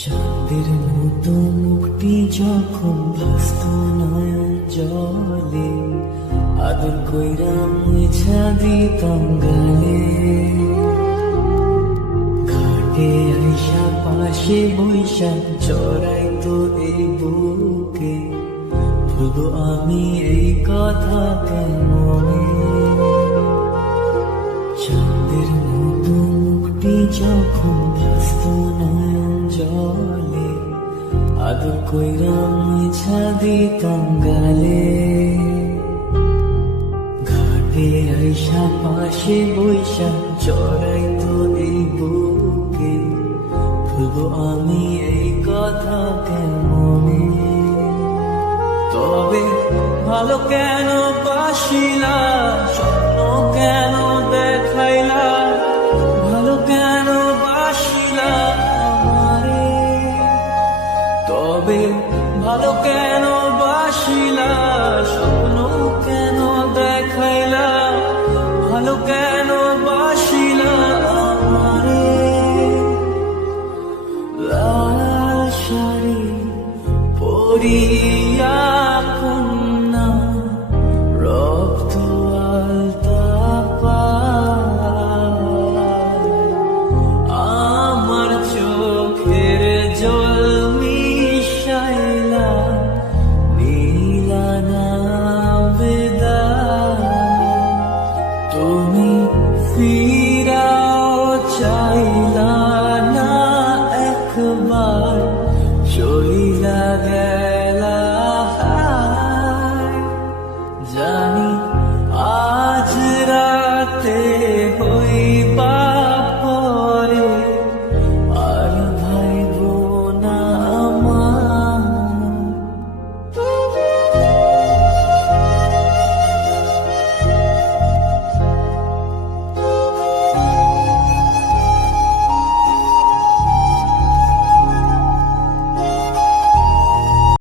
চাঁদের মতো মুখটি যখন ভাসত নয়ন জলে, আদর কইরা মুছা দিতাম গালে। ঘাটে আইসা পাশে বৈশা চড়াইতো এই বুকে, ভুলবো আমি এই কথা কেমনে। চাঁদের মতো মুখটি যখন ভাসত নয়ন জলে, আদর কইরা মুছা দিতাম গালে। ঘাটে আইসা পাশে বৈশা চড়াইতো এই বুকে, ভুলবো আমি এই কথা কেমনে। তবে ভালো কেন বাসিলা, স্বপ্ন কেন দেখাইলা, ভালো কেন বাসিলা আমারে। তবে ভালো কেন বাসিলা, স্বপ্ন কেন দেখাইলা, ভালো কেন বাসিলা আমারে। লাল শাড়ি পরি